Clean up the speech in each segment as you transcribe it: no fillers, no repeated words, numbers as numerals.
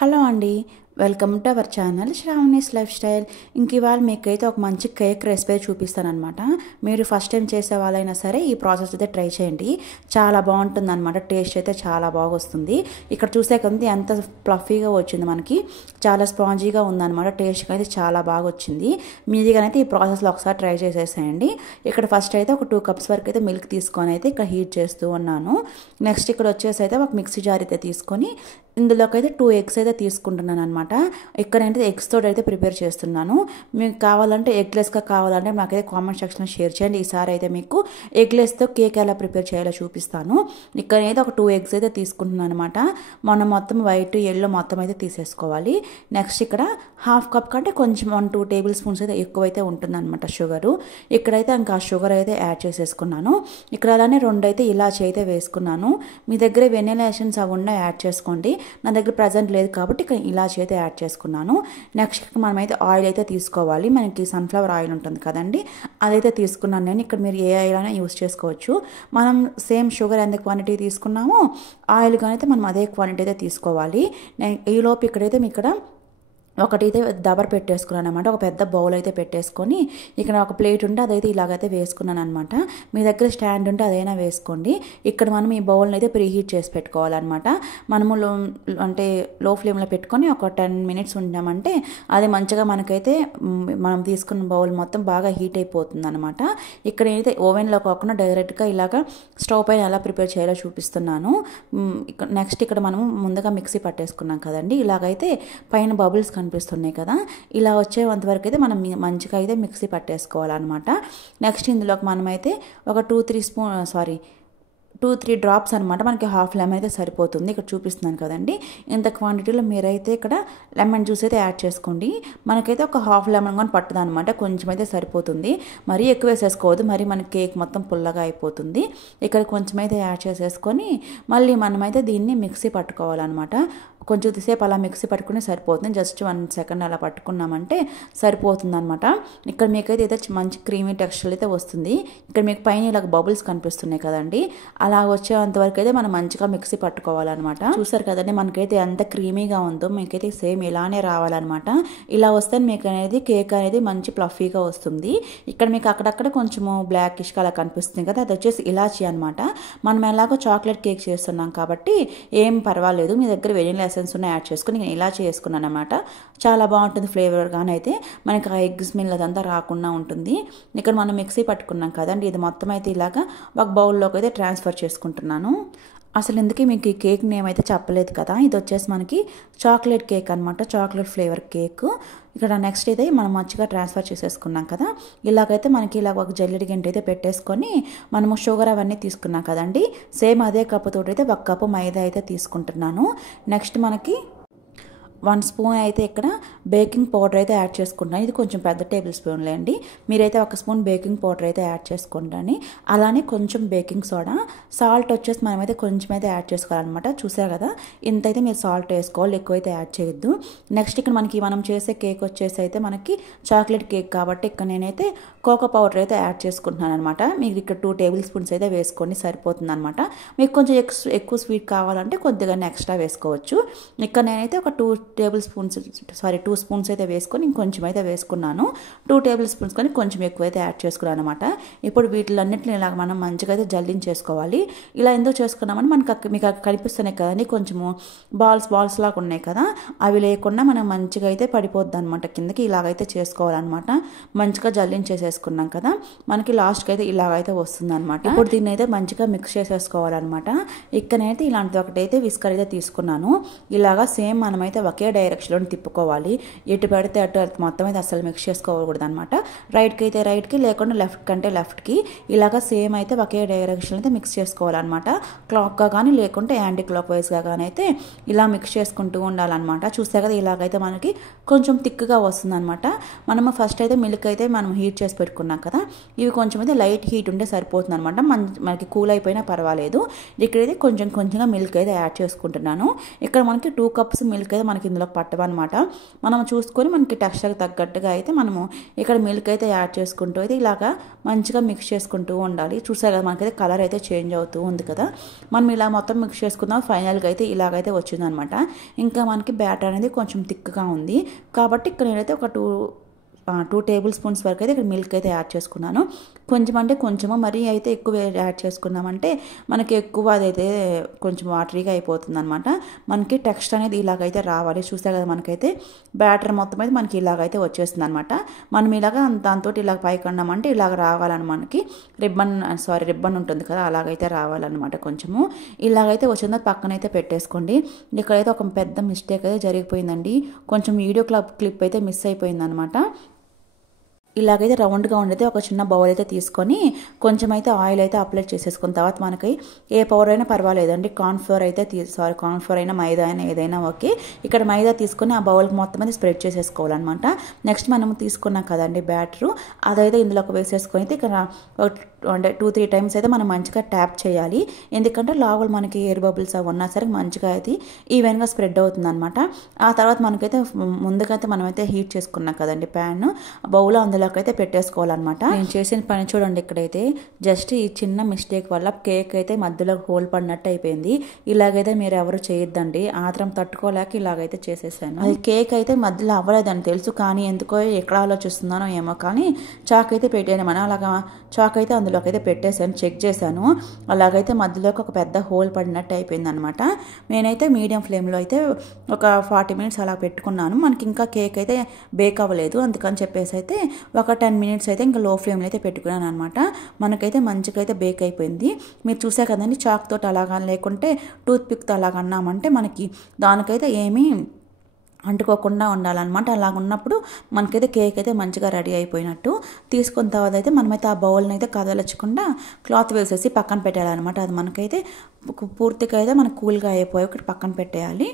Hello అండి, welcome to our channel Sravani's life style. ఇంక ఇవాళ మీకైతే ఒక మంచి కేక్ రెసిపీ చూపిస్తానమాట. మీరు ఫస్ట్ టైం చేసే వాళ్ళైనా సరే ఈ ప్రాసెస్ అయితే ట్రై చేయండి. చాలా బాగుంటుంది అనమాట. టేస్ట్ అయితే చాలా బాగా వస్తుంది. ఇక్కడ చూసే కదా ఎంత ఫ్లఫీగా వచ్చింది, మనకి చాలా స్పాంజీగా ఉందన్నమాట. టేస్ట్గా అయితే చాలా బాగా వచ్చింది. మీదిగానైతే ఈ ప్రాసెస్లో ఒకసారి ట్రై చేసేసేయండి. ఇక్కడ ఫస్ట్ అయితే ఒక 2 కప్స్ వరకు అయితే మిల్క్ తీసుకొని అయితే ఇక్కడ హీట్ చేస్తూ ఉన్నాను. నెక్స్ట్ ఇక్కడ వచ్చేసి అయితే ఒక మిక్సీ జార్ అయితే తీసుకొని ఇందులోకి అయితే 2 ఎగ్స్ అయితే తీసుకుంటున్నాను అనమాట. ఇక్కడైతే ఎగ్స్ తోటి అయితే ప్రిపేర్ చేస్తున్నాను. మీకు కావాలంటే ఎగ్లెస్గా కావాలంటే నాకైతే కామెంట్ సెక్షన్లో షేర్ చేయండి. ఈసారి అయితే మీకు ఎగ్లెస్తో కేక్ ఎలా ప్రిపేర్ చేయాలో చూపిస్తాను. ఇక్కడైతే ఒక 2 ఎగ్స్ అయితే తీసుకుంటున్నాను అనమాట. మనం మొత్తం వైట్ ఎల్లో మొత్తం అయితే తీసేసుకోవాలి. నెక్స్ట్ ఇక్కడ 1/2 కప్ కంటే కొంచెం 1-2 టేబుల్ స్పూన్స్ అయితే ఎక్కువైతే ఉంటుందన్నమాట షుగరు. ఇక్కడైతే ఇంకా షుగర్ అయితే యాడ్ చేసేసుకున్నాను. ఇక్కడ అలానే 2 అయితే ఇలాచి అయితే వేసుకున్నాను. మీ దగ్గర వెనిలా ఎసెన్స్ అవి ఉన్న యాడ్ చేసుకోండి. నా దగ్గర ప్రజెంట్ లేదు కాబట్టి ఇక్కడ ఇలాచి అయితే యాడ్ చేసుకున్నాను. నెక్స్ట్ మనమైతే ఆయిల్ అయితే తీసుకోవాలి. మనకి సన్ఫ్లవర్ ఆయిల్ ఉంటుంది కదండి, అదైతే తీసుకున్నాను నేను. ఇక్కడ మీరు ఏ ఆయిల్ అయినా యూస్ చేసుకోవచ్చు. మనం సేమ్ షుగర్ ఎంత క్వాంటిటీ తీసుకున్నామో ఆయిల్ కానీ అయితే మనం అదే క్వాంటిటీ అయితే తీసుకోవాలి. నేను ఈలోపు ఇక్కడైతే ఇక్కడ ఒకటైతే దబర్ పెట్టేసుకున్నాను అనమాట. ఒక పెద్ద బౌల్ అయితే పెట్టేసుకొని ఇక్కడ ఒక ప్లేట్ ఉంటే అదైతే ఇలాగైతే వేసుకున్నాను అనమాట. మీ దగ్గర స్టాండ్ ఉంటే అదైనా వేసుకోండి. ఇక్కడ మనం ఈ బౌల్ని అయితే ప్రీహీట్ చేసి పెట్టుకోవాలన్నమాట. మనము లో ఫ్లేమ్లో పెట్టుకొని ఒక 10 మినిట్స్ ఉంటామంటే అది మంచిగా మనకైతే మనం తీసుకున్న బౌల్ మొత్తం బాగా హీట్ అయిపోతుంది అనమాట. ఇక్కడ అయితే ఓవెన్లో కాకుండా డైరెక్ట్గా ఇలాగా స్టవ్ పైన ఎలా ప్రిపేర్ చేయాలో చూపిస్తున్నాను. నెక్స్ట్ ఇక్కడ మనము ముందుగా మిక్సీ పట్టేసుకున్నాం కదండి. ఇలాగైతే పైన బబుల్స్ కనిపిస్తున్నాయి కదా, ఇలా వచ్చేంతవరకు అయితే మనం మంచిగా అయితే మిక్సీ పట్టేసుకోవాలన్నమాట. నెక్స్ట్ ఇందులోకి మనమైతే ఒక 2-3 డ్రాప్స్ అనమాట. మనకి హాఫ్ లెమన్ అయితే సరిపోతుంది. ఇక్కడ చూపిస్తున్నాను కదండి. ఇంత క్వాంటిటీలో మీరైతే ఇక్కడ లెమన్ జ్యూస్ అయితే యాడ్ చేసుకోండి. మనకైతే ఒక హాఫ్ లెమన్ కానీ పట్టుతుంది అనమాట. కొంచెం అయితే సరిపోతుంది. మరీ ఎక్కువ వేసేసుకోవద్దు, మరి మన కేక్ మొత్తం పుల్లగా అయిపోతుంది. ఇక్కడ కొంచెం అయితే యాడ్ చేసేసుకొని మళ్ళీ మనమైతే దీన్ని మిక్సీ పట్టుకోవాలన్నమాట. కొంచెం సేపు అలా మిక్సీ పట్టుకుని సరిపోతుంది. జస్ట్ 1 సెకండ్ అలా పట్టుకున్నామంటే సరిపోతుంది అనమాట. ఇక్కడ మీకైతే మంచి క్రీమీ టెక్స్చర్ అయితే వస్తుంది. ఇక్కడ మీకు పైన ఇలా బబుల్స్ కనిపిస్తున్నాయి కదండి, అలా వచ్చేంతవరకు అయితే మనం మంచిగా మిక్సీ పట్టుకోవాలన్నమాట. చూసారు కదండి, మనకైతే ఎంత క్రీమీగా ఉందో మీకైతే సేమ్ ఇలానే రావాలన్నమాట. ఇలా వస్తే మీకు అనేది కేక్ అనేది మంచి ఫ్లఫీగా వస్తుంది. ఇక్కడ మీకు అక్కడక్కడ కొంచెము బ్లాకిష్గా అలా కనిపిస్తుంది కదా, అది వచ్చేసి ఇలాచి అనమాట. మనం ఎలాగో చాక్లెట్ కేక్ చేస్తున్నాం కాబట్టి ఏం పర్వాలేదు. మీ దగ్గర వెనిలా ఎసెన్స్ ఉన్న యాడ్ చేసుకుని నేను ఇలా చేసుకున్నాను అనమాట. చాలా బాగుంటుంది ఫ్లేవర్. కానీ అయితే మనకి ఆ ఎగ్ స్మెల్ అదంతా రాకుండా ఉంటుంది. ఇక్కడ మనం మిక్సీ పట్టుకున్నాం కదండి, ఇది మొత్తం అయితే ఇలాగా ఒక బౌల్లోకి అయితే ట్రాన్స్ఫర్ చేసుకుంటున్నాను. అసలు ఎందుకు మీకు ఈ కేక్ నేమ్ అయితే చెప్పలేదు కదా, ఇది వచ్చేసి మనకి చాక్లెట్ కేక్ అనమాట. Chocolate flavour cake. ఇక్కడ నెక్స్ట్ అయితే మనం మంచిగా ట్రాన్స్ఫర్ చేసేసుకున్నాం కదా. ఇలాగైతే మనకి ఇలాగ ఒక జల్లెడి గంట అయితే పెట్టేసుకొని మనము షుగర్ అవన్నీ తీసుకున్నాం కదండి, సేమ్ అదే కప్పుతో అయితే 1 కప్పు మైదా అయితే తీసుకుంటున్నాను. నెక్స్ట్ మనకి 1 స్పూన్ అయితే ఇక్కడ బేకింగ్ పౌడర్ అయితే యాడ్ చేసుకుంటాను. ఇది కొంచెం పెద్ద టేబుల్ స్పూన్లే అండి. మీరైతే 1 స్పూన్ బేకింగ్ పౌడర్ అయితే యాడ్ చేసుకుంటాను. అలానే కొంచెం బేకింగ్ సోడా, సాల్ట్ వచ్చేసి మనమైతే కొంచెం అయితే యాడ్ చేసుకోవాలన్నమాట. చూసారు కదా, ఇంత అయితే మీరు సాల్ట్ వేసుకోవాలి, ఎక్కువ అయితే యాడ్ చేయొద్దు. నెక్స్ట్ ఇక్కడ మనం చేసే కేక్ వచ్చేసి అయితే మనకి చాక్లెట్ కేక్ కాబట్టి ఇక్కడ నేనైతే కోకో పౌడర్ అయితే యాడ్ చేసుకుంటున్నాను అనమాట. మీకు ఇక్కడ 2 టేబుల్ స్పూన్స్ అయితే వేసుకొని సరిపోతుంది అనమాట. మీకు కొంచెం ఎక్కువ స్వీట్ కావాలంటే కొద్దిగా ఎక్స్ట్రా వేసుకోవచ్చు. ఇక్కడ నేనైతే ఒక 2 స్పూన్స్ అయితే వేసుకొని ఇంకొంచెం అయితే వేసుకున్నాను. 2 టేబుల్ స్పూన్స్ కానీ కొంచెం ఎక్కువ అయితే యాడ్ చేసుకున్నాను అనమాట. ఇప్పుడు వీటిలన్నింటినీ ఇలా మనం మంచిగా అయితే జల్లించేసుకోవాలి. ఇలా ఎందుకు చేసుకున్నామని మీకు కనిపిస్తున్నాయి కదండి, కొంచెము బాల్స్ లాగా ఉన్నాయి కదా, అవి లేకుండా మనం మంచిగా అయితే పడిపోద్ది అనమాట కిందకి. ఇలాగైతే చేసుకోవాలన్నమాట. మంచిగా జల్లించేసేసుకున్నాం కదా, మనకి లాస్ట్కి అయితే ఇలాగైతే వస్తుంది అనమాట. ఇప్పుడు దీన్ని అయితే మంచిగా మిక్స్ చేసేసుకోవాలన్నమాట. ఇక్కడైతే ఇలాంటిది ఒకటైతే విస్కర్ అయితే తీసుకున్నాను. ఇలాగా సేమ్ మనమైతే ఒకే డైరెక్షన్లో తిప్పుకోవాలి. ఎటు పెడితే అటు మొత్తం అయితే అసలు మిక్స్ చేసుకోకూడదు అనమాట. రైట్కి అయితే రైట్కి, లేకుండా లెఫ్ట్ కంటే లెఫ్ట్కి ఇలాగా సేమ్ అయితే ఒకే డైరెక్షన్ అయితే మిక్స్ చేసుకోవాలన్నమాట. క్లాక్గా కానీ లేకుంటే యాంటీ క్లాక్ వైజ్గా కానీ అయితే ఇలా మిక్స్ చేసుకుంటూ ఉండాలన్నమాట. చూస్తే కదా ఇలాగైతే మనకి కొంచెం థిక్గా వస్తుంది అనమాట. మనము ఫస్ట్ అయితే మిల్క్ అయితే మనం హీట్ చేసి పెట్టుకున్నాం కదా, ఇవి కొంచెం అయితే లైట్ హీట్ ఉంటే సరిపోతుంది అనమాట. మనకి కూల్ అయిపోయినా పర్వాలేదు. ఇక్కడైతే కొంచెంగా మిల్క్ అయితే యాడ్ చేసుకుంటున్నాను. ఇక్కడ మనకి 2 కప్స్ మిల్క్ అయితే మనకి ఇందులో పట్టవన్నమాట. మనం చూసుకొని మనకి టెక్స్చర్కి తగ్గట్టుగా అయితే మనము ఇక్కడ మిల్క్ అయితే యాడ్ చేసుకుంటూ అయితే ఇలాగా మంచిగా మిక్స్ చేసుకుంటూ ఉండాలి. చూసారు కదా మనకైతే కలర్ అయితే చేంజ్ అవుతూ ఉంది కదా. మనం ఇలా మొత్తం మిక్స్ చేసుకుందాం. ఫైనల్గా అయితే ఇలాగైతే వచ్చిందనమాట. ఇంకా మనకి బ్యాటర్ అనేది కొంచెం థిక్గా ఉంది కాబట్టి ఇక్కడ నేనైతే ఒక 2 టేబుల్ స్పూన్స్ వరకు అయితే ఇక్కడ మిల్క్ అయితే యాడ్ చేసుకున్నాను. కొంచెం అంటే కొంచెము, మరీ అయితే ఎక్కువ యాడ్ చేసుకున్నామంటే మనకి ఎక్కువ అదైతే కొంచెం వాటరీగా అయిపోతుంది అనమాట. మనకి టెక్స్చర్ అనేది ఇలాగైతే రావాలి. చూసా కదా మనకైతే బ్యాటర్ మొత్తం అయితే మనకి ఇలాగైతే వచ్చేస్తుంది అనమాట. మనం ఇలాగ దాంతో ఇలా పైకి అన్నామంటే ఇలాగ రావాలని మనకి రిబ్బన్ ఉంటుంది కదా, అలాగైతే రావాలన్నమాట. కొంచెము ఇలాగైతే వచ్చిందో పక్కనైతే పెట్టేసుకోండి. ఇక్కడైతే ఒక పెద్ద మిస్టేక్ అయితే జరిగిపోయిందండి. కొంచెం వీడియో క్లిప్ అయితే మిస్ అయిపోయింది అనమాట. ఇలాగైతే రౌండ్గా ఉండేది ఒక చిన్న బౌల్ అయితే తీసుకొని కొంచెం అయితే ఆయిల్ అయితే అప్లై చేసేసుకున్న తర్వాత మనకి ఏ పౌడర్ అయినా పర్వాలేదండి. కార్న్ఫ్లోర్ అయినా మైదా అయినా ఏదైనా ఓకే. ఇక్కడ మైదా తీసుకొని ఆ బౌల్కి మొత్తం అయితే స్ప్రెడ్ చేసేసుకోవాలన్నమాట. నెక్స్ట్ మనం తీసుకున్నాం కదండి బ్యాటరు, అదైతే ఇందులోకి వేసేసుకొని అయితే ఇక్కడ 2-3 టైమ్స్ అయితే మనం మంచిగా ట్యాప్ చేయాలి. ఎందుకంటే లోపల మనకి ఎయిర్ బబుల్స్ అవి ఉన్నా సరే మంచిగా అయితే ఈవెన్గా స్ప్రెడ్ అవుతుంది అనమాట. ఆ తర్వాత మనకైతే ముందుగా అయితే మనమైతే హీట్ చేసుకున్నాం కదండి ప్యాన్, బౌల్ అందులోకి అయితే పెట్టేసుకోవాలన్నమాట. నేను చేసిన పని చూడండి. ఇక్కడైతే జస్ట్ ఈ చిన్న మిస్టేక్ వల్ల కేక్ అయితే మధ్యలో హోల్ పడినట్టు అయిపోయింది. ఇలాగైతే మీరు ఎవరు చేయొద్దండి. ఆత్రం తట్టుకోలేక ఇలాగైతే చేసేసాను. అది కేక్ అయితే మధ్యలో అవ్వలేదని తెలుసు, కానీ ఎందుకో ఎక్కడ ఆలోచిస్తున్నానో ఏమో కానీ చాక్ అయితే పెట్టాను మన అలాగా చాక్ అయితే అందులోకి అయితే పెట్టేశాను. చెక్ చేశాను, అలాగైతే మధ్యలోకి ఒక పెద్ద హోల్ పడినట్టు అయిపోయింది అనమాట. నేనైతే మీడియం ఫ్లేమ్లో అయితే ఒక 40 మినిట్స్ అలా పెట్టుకున్నాను. మనకి ఇంకా కేక్ అయితే బేక్ అవ్వలేదు, అందుకని చెప్పేసి అయితే ఒక 10 మినిట్స్ అయితే ఇంకా లో ఫ్లేమ్లో అయితే పెట్టుకున్నాను అనమాట. మనకైతే మంచిగా అయితే బేక్ అయిపోయింది. మీరు చూసా కదండి, చాక్ తోటి అలాగా లేకుంటే టూత్ పిక్తో అలాగ అన్నామంటే మనకి దానికైతే ఏమీ అంటుకోకుండా ఉండాలన్నమాట. అలాగ ఉన్నప్పుడు మనకైతే కేక్ అయితే మంచిగా రెడీ అయిపోయినట్టు. తీసుకున్న తర్వాత అయితే మనమైతే ఆ బౌల్ని అయితే కదలచకుండా క్లాత్ వేసేసి పక్కన పెట్టాలన్నమాట. అది మనకైతే పూర్తిగా అయితే మనకు కూల్గా అయిపోయి ఒకటి పక్కన పెట్టేయాలి.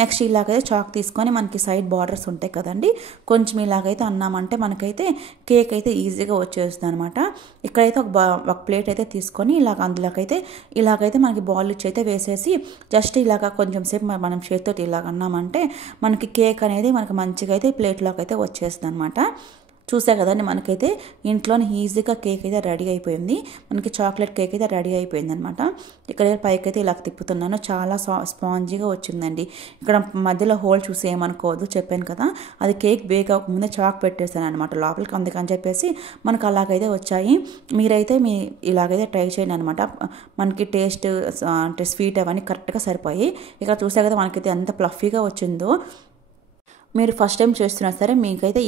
నెక్స్ట్ ఇలాగైతే చాక్ తీసుకొని మనకి సైడ్ బార్డర్స్ ఉంటాయి కదండి, కొంచెం ఇలాగైతే అన్నామంటే మనకైతే కేక్ అయితే ఈజీగా వచ్చేస్తుంది అనమాట. ఇక్కడైతే ఒక ప్లేట్ అయితే తీసుకొని ఇలాగైతే మనకి బాల్ ఇచ్చి అయితే వేసేసి జస్ట్ ఇలాగ కొంచెం సేపు మనం చేతితో ఇలాగ అన్నామంటే మనకి కేక్ అనేది మనకి మంచిగా అయితే ప్లేట్లోకి అయితే వచ్చేస్తుంది అనమాట. చూసా కదండి, మనకైతే ఇంట్లోనే ఈజీగా కేక్ అయితే రెడీ అయిపోయింది. మనకి చాక్లెట్ కేక్ అయితే రెడీ అయిపోయింది అనమాట. ఇక్కడ పైకి అయితే ఇలా తిప్పుతున్నాను, చాలా స్పాంజీగా వచ్చిందండి. ఇక్కడ మధ్యలో హోల్ చూసి ఏమనుకోవద్దు, చెప్పాను కదా అది కేక్ బేక్ అవ్వకముందే చాక్ పెట్టేసాను అనమాట లోపలికి, అందుకని చెప్పేసి మనకు అలాగైతే వచ్చాయి. మీరైతే ఇలాగైతే ట్రై చేయండి అనమాట. మనకి టేస్ట్ అంటే స్వీట్ అవన్నీ కరెక్ట్గా సరిపోయి. ఇక్కడ చూసా కదా మనకైతే ఎంత ఫ్లఫీగా వచ్చిందో. మీరు ఫస్ట్ టైం చేస్తున్నా సరే మీకైతే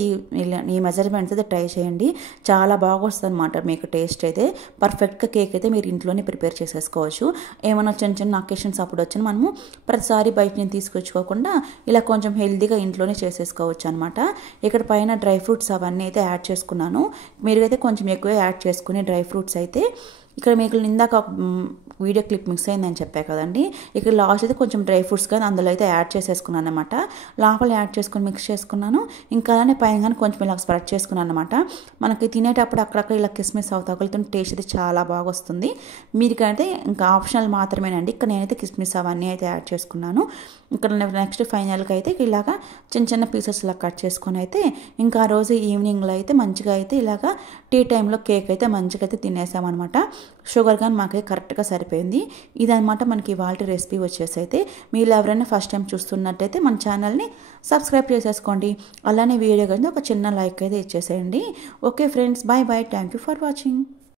ఈ మెజర్మెంట్స్ అయితే ట్రై చేయండి, చాలా బాగా వస్తుంది అనమాట. మీకు టేస్ట్ అయితే పర్ఫెక్ట్గా కేక్ అయితే మీరు ఇంట్లోనే ప్రిపేర్ చేసేసుకోవచ్చు. ఏమైనా చిన్న అకేషన్స్ అప్పుడు వచ్చిన మనము ప్రతిసారి బయట నుంచి తీసుకొచ్చుకోకుండా ఇలా కొంచెం హెల్తీగా ఇంట్లోనే చేసేసుకోవచ్చు అనమాట. ఇక్కడ పైన డ్రై ఫ్రూట్స్ అవన్నీ అయితే యాడ్ చేసుకున్నాను. మీరైతే కొంచెం ఎక్కువే యాడ్ చేసుకుని డ్రై ఫ్రూట్స్ అయితే ఇక్కడ మీకు ఇందాక వీడియో క్లిప్ మిక్స్ అయిందని చెప్పా కదండి, ఇక్కడ లాస్ట్ అయితే కొంచెం డ్రై ఫ్రూట్స్ కానీ అందులో అయితే యాడ్ చేసేసుకున్నాను అనమాట. లోపల యాడ్ చేసుకుని మిక్స్ చేసుకున్నాను. ఇంకా అలానే పైన కానీ కొంచెం ఇలా స్ప్రెడ్ చేసుకున్నాను అనమాట. మనకి తినేటప్పుడు అక్కడక్కడ ఇలా కిస్మిస్ తగులుతున్న టేస్ట్ అయితే చాలా బాగా వస్తుంది. మీరికైతే ఇంకా ఆప్షనల్ మాత్రమేనండి. ఇక్కడ నేనైతే కిస్మిస్ అవన్నీ అయితే యాడ్ చేసుకున్నాను. ఇక్కడ నెక్స్ట్ ఫైనల్గా అయితే ఇలాగా చిన్న పీసెస్ ఇలా కట్ చేసుకొని అయితే ఇంకా ఆ రోజు ఈవినింగ్లో అయితే మంచిగా అయితే ఇలాగా టీ టైంలో కేక్ అయితే మంచిగా అయితే తినేసామన్నమాట. షుగర్ కానీ మాకైతే కరెక్ట్గా సరిపోయింది. ఇదనమాట మనకి ఇవాళ రెసిపీ వచ్చేసి అయితే. మీరు ఎవరైనా ఫస్ట్ టైం చూస్తున్నట్టయితే మన ఛానల్ని సబ్స్క్రైబ్ చేసేసుకోండి. అలానే వీడియో కానీ ఒక చిన్న లైక్ అయితే ఇచ్చేసేయండి. Okay friends, bye bye, thank you for watching.